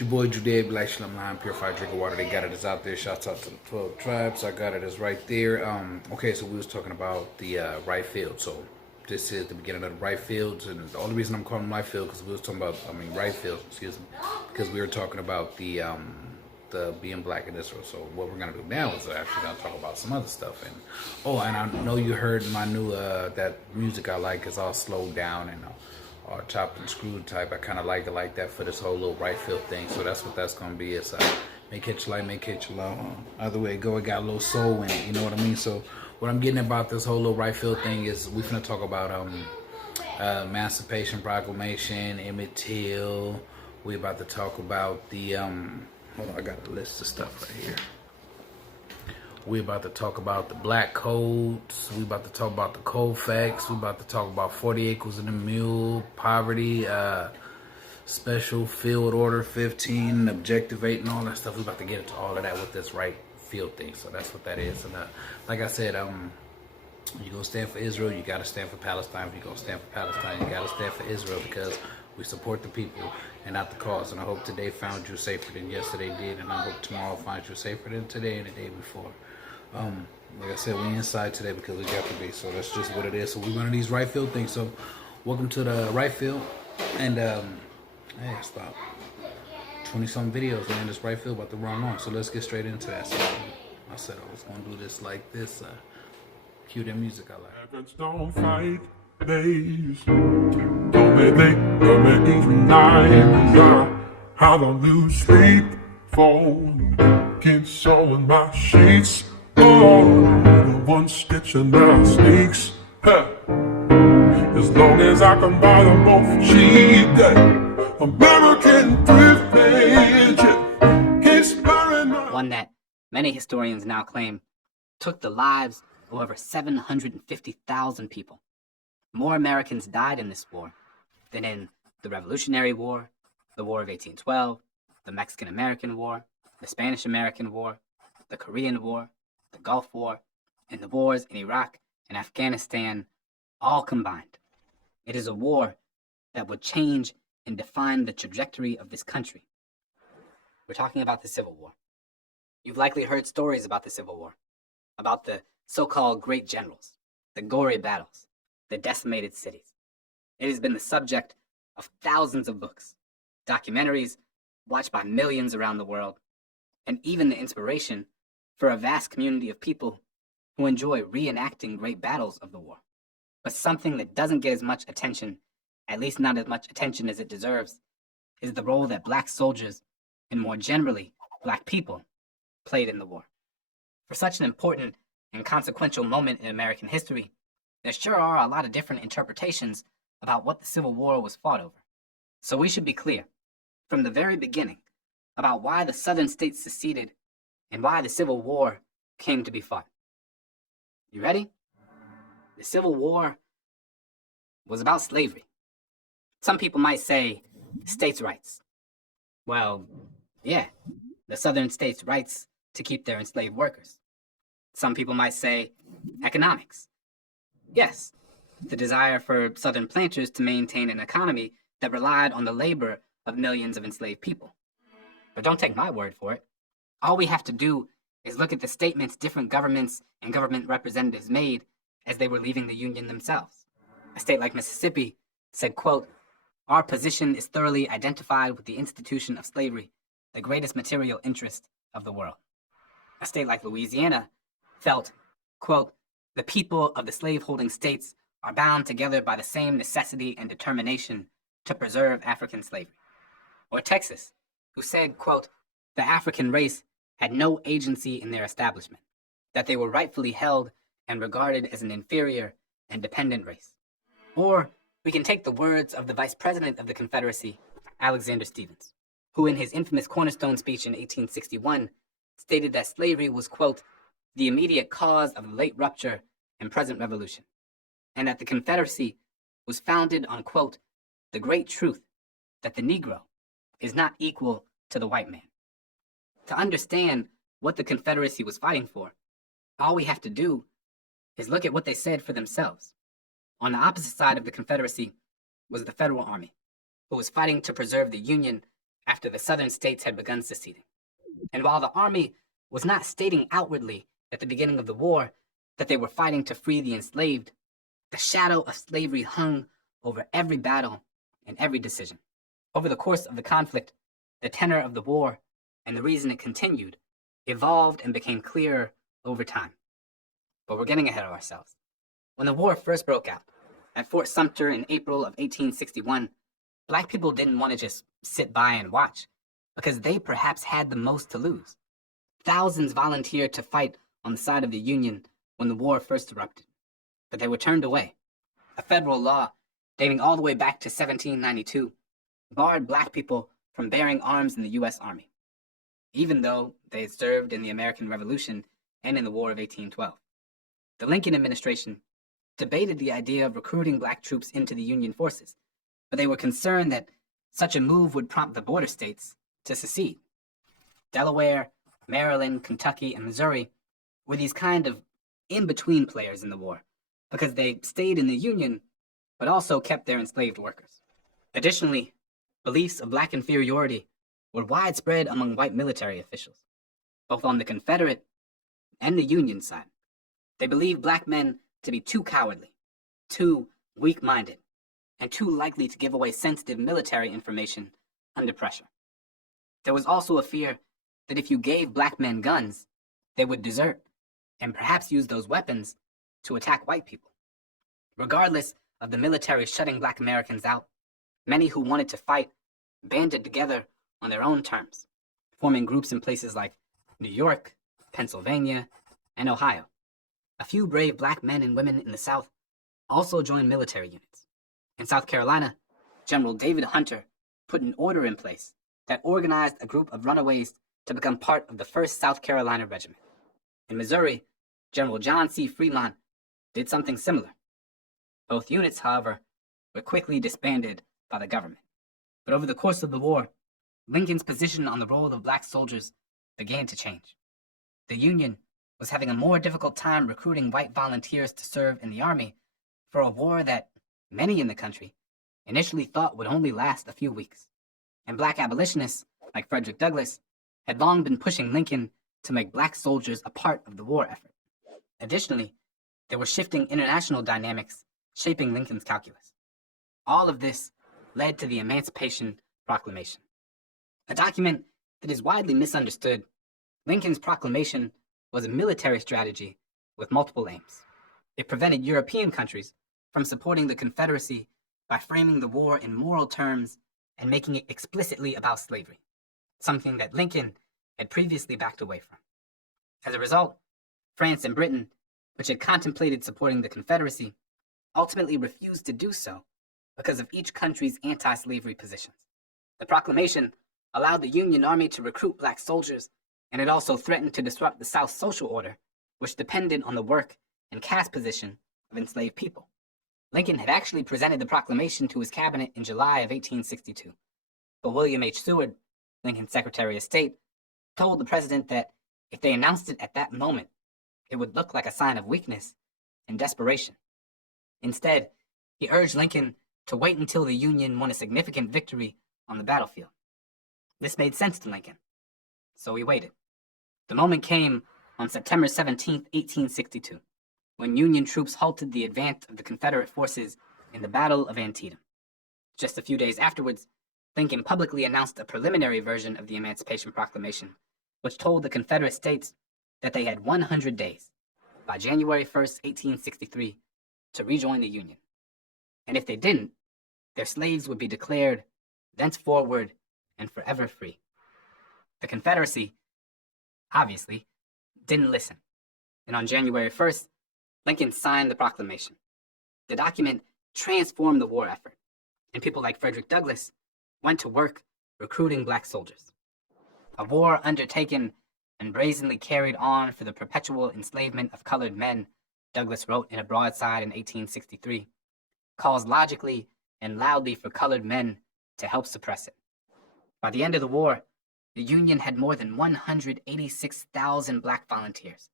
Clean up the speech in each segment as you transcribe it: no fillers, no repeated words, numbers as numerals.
It's your boy Judea, Black Shalom L'Chaim, purified drinking water. They got it. It's out there. Shouts out to the 12 tribes. I got it. It's right there. Okay, so we was talking about the right field. So this is the beginning of the right fields, and the only reason I'm calling them right field because we was talking about, right field. Excuse me, because we were talking about the being black in Israel. So what we're gonna do now is actually gonna talk about some other stuff. And and I know you heard my new that music I like is all slowed down and or chopped and screwed type. I kind of like it like that for this whole little right field thing. So that's what that's gonna be. It's make it light, make it low. Either way it go, it got a little soul in it. You know what I mean? So what I'm getting about this whole little right field thing is we finna talk about Emancipation Proclamation, Emmett Till. We about to talk about the hold on, I got a list of stuff right here. We about to talk about the black codes. We about to talk about the cold facts. We about to talk about 40 acres and a mule, poverty, special field order 15, objective 8, and all that stuff. We about to get into all of that with this right field thing. So that's what that is. And like I said, you gonna stand for Israel, you gotta stand for Palestine. If you gonna stand for Palestine, you gotta stand for Israel because we support the people and not the cause. And I hope today found you safer than yesterday did, and I hope tomorrow finds you safer than today and the day before. Like I said, we inside today because we got to be. So that's just what it is. So we're one of these right field things. So welcome to the right field. And hey, stop. 20-some videos, man. This right field about the wrong one. So let's get straight into that. So I said I was gonna do this like this. Cue the music I like. Don't fight, days. Don't make each night. I don't lose sleep for can't sew in my sheets. Oh, one stitch and now sneaks. Huh. As long as I can buy them both cheap, American privilege keeps burning. One that many historians now claim took the lives of over 750,000 people. More Americans died in this war than in the Revolutionary War, the War of 1812, the Mexican-American War, the Spanish-American War, the Korean War, the Gulf War, and the wars in Iraq and Afghanistan all combined. It is a war that would change and define the trajectory of this country. We're talking about the Civil War. You've likely heard stories about the Civil War, about the so-called great generals, the gory battles, the decimated cities. It has been the subject of thousands of books, documentaries watched by millions around the world, and even the inspiration for a vast community of people who enjoy reenacting great battles of the war. But something that doesn't get as much attention, at least not as much attention as it deserves, is the role that black soldiers, and more generally, black people, played in the war. For such an important and consequential moment in American history, there sure are a lot of different interpretations about what the Civil War was fought over. So we should be clear, from the very beginning, about why the Southern states seceded and why the Civil War came to be fought. You ready? The Civil War was about slavery. Some people might say states' rights. Well, yeah, the Southern states' rights to keep their enslaved workers. Some people might say economics. Yes, the desire for Southern planters to maintain an economy that relied on the labor of millions of enslaved people. But don't take my word for it. All we have to do is look at the statements different governments and government representatives made as they were leaving the Union themselves. A state like Mississippi said, quote, "Our position is thoroughly identified with the institution of slavery, the greatest material interest of the world." A state like Louisiana felt, quote, "The people of the slave-holding states are bound together by the same necessity and determination to preserve African slavery." Or Texas, who said, quote, "The African race had no agency in their establishment, that they were rightfully held and regarded as an inferior and dependent race." Or we can take the words of the Vice President of the Confederacy, Alexander Stephens, who in his infamous Cornerstone speech in 1861 stated that slavery was, quote, "the immediate cause of the late rupture and present revolution," and that the Confederacy was founded on, quote, "the great truth that the Negro is not equal to the white man." To understand what the Confederacy was fighting for, all we have to do is look at what they said for themselves. On the opposite side of the Confederacy was the Federal Army, who was fighting to preserve the Union after the southern states had begun seceding. And while the army was not stating outwardly at the beginning of the war that they were fighting to free the enslaved, the shadow of slavery hung over every battle and every decision. Over the course of the conflict, the tenor of the war and the reason it continued evolved and became clearer over time. But we're getting ahead of ourselves. When the war first broke out at Fort Sumter in April of 1861, Black people didn't want to just sit by and watch because they perhaps had the most to lose. Thousands volunteered to fight on the side of the Union when the war first erupted, but they were turned away. A federal law dating all the way back to 1792 barred Black people from bearing arms in the U.S. Army, even though they had served in the American Revolution and in the War of 1812. The Lincoln administration debated the idea of recruiting Black troops into the Union forces, but they were concerned that such a move would prompt the border states to secede. Delaware, Maryland, Kentucky, and Missouri were these kind of in-between players in the war because they stayed in the Union but also kept their enslaved workers. Additionally, beliefs of Black inferiority were widespread among white military officials, both on the Confederate and the Union side. They believed Black men to be too cowardly, too weak-minded, and too likely to give away sensitive military information under pressure. There was also a fear that if you gave Black men guns, they would desert and perhaps use those weapons to attack white people. Regardless of the military shutting Black Americans out, many who wanted to fight banded together on their own terms, forming groups in places like New York, Pennsylvania, and Ohio. A few brave Black men and women in the South also joined military units. In South Carolina, General David Hunter put an order in place that organized a group of runaways to become part of the 1st South Carolina Regiment. In Missouri, General John C. Fremont did something similar. Both units, however, were quickly disbanded by the government. But over the course of the war, Lincoln's position on the role of Black soldiers began to change. The Union was having a more difficult time recruiting white volunteers to serve in the Army for a war that many in the country initially thought would only last a few weeks. And Black abolitionists, like Frederick Douglass, had long been pushing Lincoln to make Black soldiers a part of the war effort. Additionally, there were shifting international dynamics shaping Lincoln's calculus. All of this led to the Emancipation Proclamation. A document that is widely misunderstood, Lincoln's proclamation was a military strategy with multiple aims. It prevented European countries from supporting the Confederacy by framing the war in moral terms and making it explicitly about slavery, something that Lincoln had previously backed away from. As a result, France and Britain, which had contemplated supporting the Confederacy, ultimately refused to do so because of each country's anti-slavery positions. The proclamation allowed the Union Army to recruit Black soldiers, and it also threatened to disrupt the South's social order, which depended on the work and caste position of enslaved people. Lincoln had actually presented the proclamation to his cabinet in July of 1862, but William H. Seward, Lincoln's Secretary of State, told the president that if they announced it at that moment, it would look like a sign of weakness and desperation. Instead, he urged Lincoln to wait until the Union won a significant victory on the battlefield. This made sense to Lincoln, so he waited. The moment came on September 17, 1862, when Union troops halted the advance of the Confederate forces in the Battle of Antietam. Just a few days afterwards, Lincoln publicly announced a preliminary version of the Emancipation Proclamation, which told the Confederate states that they had 100 days, by January 1, 1863, to rejoin the Union. And if they didn't, their slaves would be declared thenceforward and forever free. The Confederacy, obviously, didn't listen. And on January 1st, Lincoln signed the proclamation. The document transformed the war effort, and people like Frederick Douglass went to work recruiting Black soldiers. A war undertaken and brazenly carried on for the perpetual enslavement of colored men, Douglass wrote in a broadside in 1863, calls logically and loudly for colored men to help suppress it. By the end of the war, the Union had more than 186,000 Black volunteers,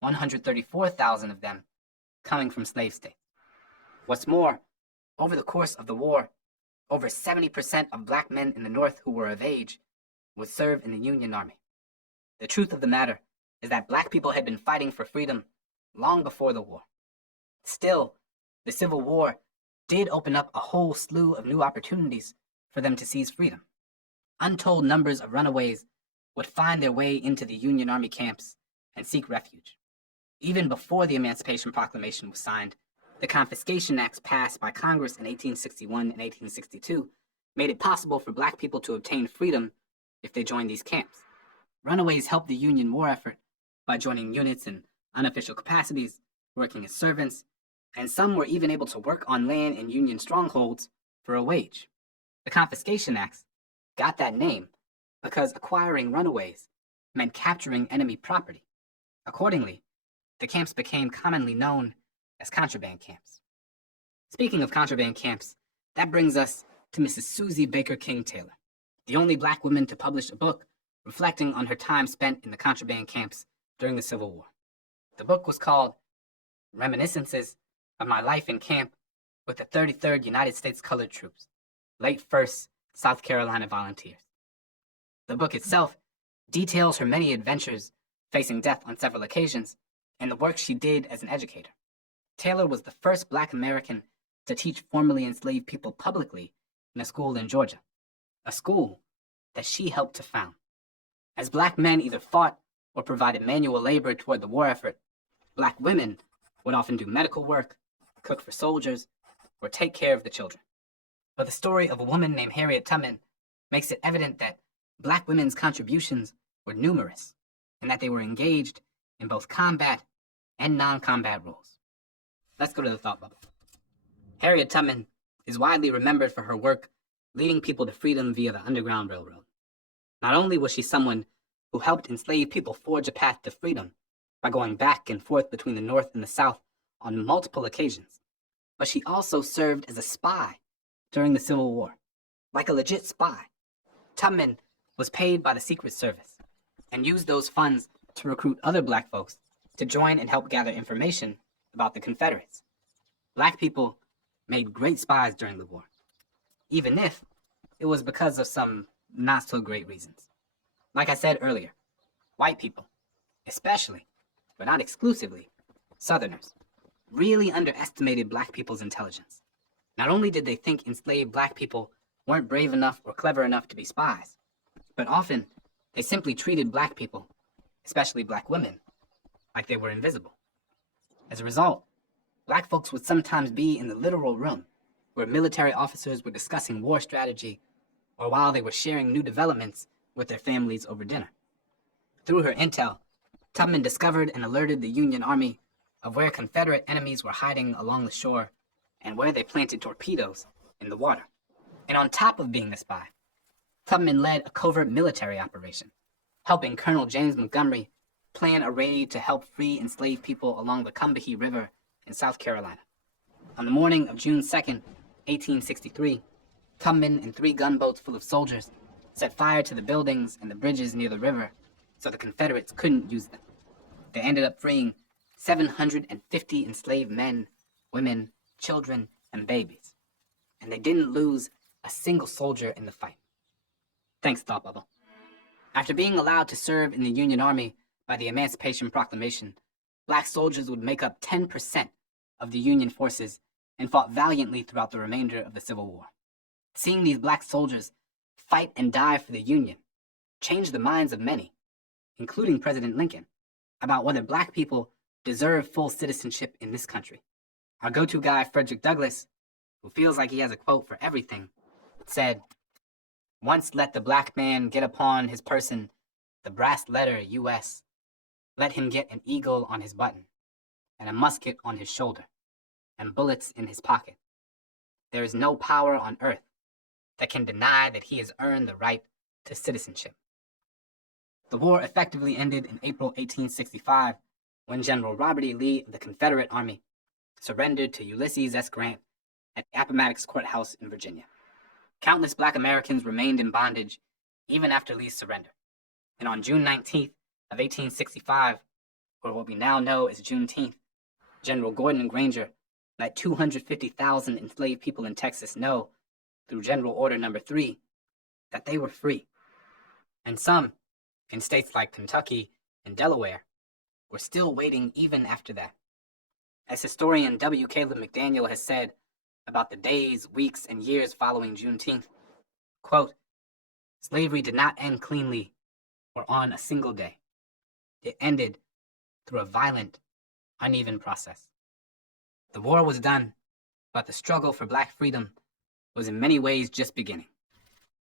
134,000 of them coming from slave states. What's more, over the course of the war, Over 70% of black men in the North who were of age would serve in the Union Army. The truth of the matter is that black people had been fighting for freedom long before the war. Still, the Civil War did open up a whole slew of new opportunities for them to seize freedom. Untold numbers of runaways would find their way into the Union Army camps and seek refuge. Even before the Emancipation Proclamation was signed, the Confiscation Acts passed by Congress in 1861 and 1862 made it possible for black people to obtain freedom if they joined these camps. Runaways helped the Union war effort by joining units in unofficial capacities, working as servants, and some were even able to work on land in Union strongholds for a wage. The Confiscation Acts got that name because acquiring runaways meant capturing enemy property. Accordingly, the camps became commonly known as contraband camps. Speaking of contraband camps, that brings us to Mrs. Susie Baker King Taylor, the only black woman to publish a book reflecting on her time spent in the contraband camps during the Civil War. The book was called Reminiscences of My Life in Camp with the 33rd United States Colored Troops, late 1st South Carolina Volunteers. The book itself details her many adventures, facing death on several occasions, and the work she did as an educator. Taylor was the first black American to teach formerly enslaved people publicly in a school in Georgia, a school that she helped to found. As black men either fought or provided manual labor toward the war effort, black women would often do medical work, cook for soldiers, or take care of the children. But the story of a woman named Harriet Tubman makes it evident that black women's contributions were numerous and that they were engaged in both combat and non-combat roles. Let's go to the thought bubble. Harriet Tubman is widely remembered for her work leading people to freedom via the Underground Railroad. Not only was she someone who helped enslaved people forge a path to freedom by going back and forth between the North and the South on multiple occasions, but she also served as a spy during the Civil War. Like a legit spy, Tubman was paid by the Secret Service and used those funds to recruit other black folks to join and help gather information about the Confederates. Black people made great spies during the war, even if it was because of some not so great reasons. Like I said earlier, white people, especially, but not exclusively, Southerners, really underestimated black people's intelligence. Not only did they think enslaved black people weren't brave enough or clever enough to be spies, but often they simply treated black people, especially black women, like they were invisible. As a result, black folks would sometimes be in the literal room where military officers were discussing war strategy or while they were sharing new developments with their families over dinner. Through her intel, Tubman discovered and alerted the Union Army of where Confederate enemies were hiding along the shore and where they planted torpedoes in the water. And on top of being a spy, Tubman led a covert military operation, helping Colonel James Montgomery plan a raid to help free enslaved people along the Combahee River in South Carolina. On the morning of June 2nd, 1863, Tubman and 3 gunboats full of soldiers set fire to the buildings and the bridges near the river so the Confederates couldn't use them. They ended up freeing 750 enslaved men, women, children, and babies. And they didn't lose a single soldier in the fight. Thanks, Thought Bubble. After being allowed to serve in the Union Army by the Emancipation Proclamation, black soldiers would make up 10% of the Union forces and fought valiantly throughout the remainder of the Civil War. Seeing these black soldiers fight and die for the Union changed the minds of many, including President Lincoln, about whether black people deserve full citizenship in this country. Our go-to guy, Frederick Douglass, who feels like he has a quote for everything, said, "Once let the black man get upon his person the brass letter U.S., let him get an eagle on his button, and a musket on his shoulder, and bullets in his pocket. There is no power on earth that can deny that he has earned the right to citizenship." The war effectively ended in April 1865 when General Robert E. Lee of the Confederate Army surrendered to Ulysses S. Grant at Appomattox Courthouse in Virginia. Countless black Americans remained in bondage even after Lee's surrender. And on June 19th of 1865, or what we now know as Juneteenth, General Gordon Granger let 250,000 enslaved people in Texas know through General Order Number 3 that they were free. And some, in states like Kentucky and Delaware, were still waiting even after that. As historian W. Caleb McDaniel has said about the days, weeks, and years following Juneteenth, quote, slavery did not end cleanly or on a single day. It ended through a violent, uneven process. The war was done, but the struggle for Black freedom was in many ways just beginning.